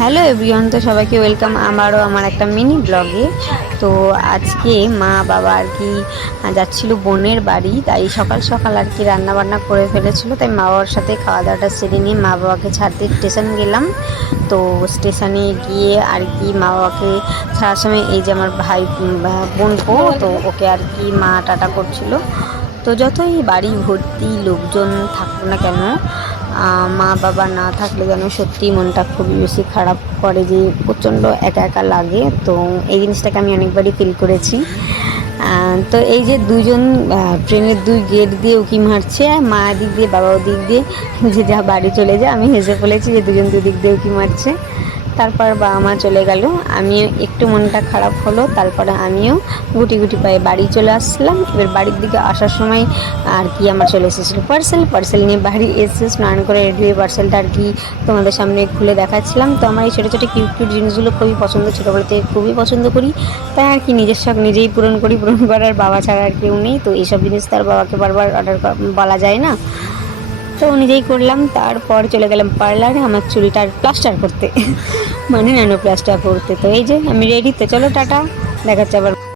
Hello everyone, তো সবাইকে welcome আমারও আমার একটা মিনি ব্লগে। তো আজকে মা বাবা আর কি যাচ্ছিল বোনের বাড়ি, তাই সকাল সকাল আর কি রান্না বান্না করে ফেলেছিল। তাই মা বাবার সাথে খাওয়া দাওয়াটা সেরে নিয়ে মা বাবাকে ছাড়তে স্টেশন গেলাম। তো স্টেশনে গিয়ে আর কি মা বাবাকে ছাড়ার সময় এই যে আমার ভাই বোনপো, তো ওকে আর কি মা টাটা করছিল। তো যতই বাড়ি ভর্তি লোকজন থাকুক না কেন, মা বাবা না থাকলে যেন সত্যিই মনটা খুবই বেশি খারাপ করে, যে প্রচণ্ড একা একা লাগে। তো এই জিনিসটাকে আমি অনেকবারই ফিল করেছি। তো এই যে দুজন ট্রেনের দুই গেট দিয়ে উঁকি মারছে, মা দিক দিয়ে বাবা দিক দিয়ে, যে যা বাড়ি চলে যায়। আমি হেসে ফেলেছি যে দুজন দুদিক দিয়ে উঁকি মারছে। তারপর বাবা মা চলে গেল, আমিও একটু মনটা খারাপ হলো। তারপরে আমিও গুটি গুটি পায়ে বাড়ি চলে আসলাম। এবার বাড়ির দিকে আসার সময় আর কি আমার চলে এসেছিলো পার্সেল নিয়ে বাড়ি এসে স্নান করে রেডি হয়ে পার্সেলটা আর কি তোমাদের সামনে খুলে দেখাচ্ছিলাম। তো আমার এই ছোটো ছোটো কিউট কিউট জিনিসগুলো খুবই পছন্দ, ছোটোবেলা থেকে খুবই পছন্দ করি। তাই আর কি নিজের শখ নিজেই পূরণ করার বাবা ছাড়া আর কেউ নেই। তো এইসব জিনিস তার বাবাকে বারবার অর্ডার বলা যায় না, তো নিজেই করলাম। তারপর চলে গেলাম পার্লারে আমার চুলটার প্লাস্টার করতে মানে ন্যানো প্লাস্টার করতে। তো এই যে আমি রেডি, তো চলো টাটা, দেখাচ্ছে আবার।